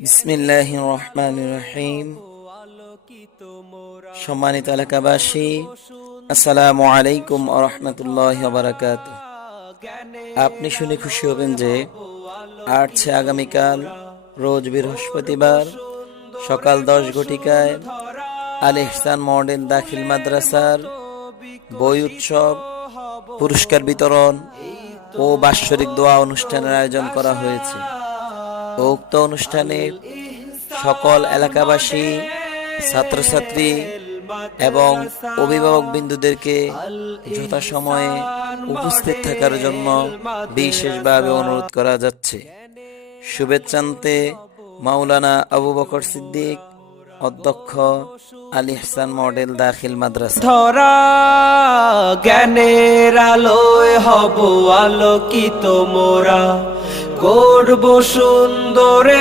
বিসমিল্লাহির রহমানির রহিম। সম্মানিত এলাকাবাসী, আসসালামু আলাইকুম ওয়া রাহমাতুল্লাহি ওয়া বারাকাতুহু। আপনি শুনে খুশি হবেন যে আগামীকাল রোজ বৃহস্পতিবার সকাল 10 ঘটিকায় আল ইহসান মডেল দাখিল মাদ্রাসার বই উৎসব, পুরস্কার বিতরণ ও বাৎসরিক দোয়া অনুষ্ঠানের আয়োজন করা হয়েছে। উক্ত অনুষ্ঠানে সকল এলাকাবাসী, ছাত্রছাত্রী এবং অভিভাবক বিন্দুদেরকে যথাসময়ে উপস্থিত থাকার জন্য বিশেষভাবে অনুরোধ করা যাচ্ছে। শুভেচ্ছান্তে মাওলানা আবু বকর সিদ্দিক, অধ্যক্ষ, আল ইহসান মডেল দাখিল মাদ্রাসা। ধরা জ্ঞানের আলোয় হব আলোকিত মোরা, গড়ব সুন্দর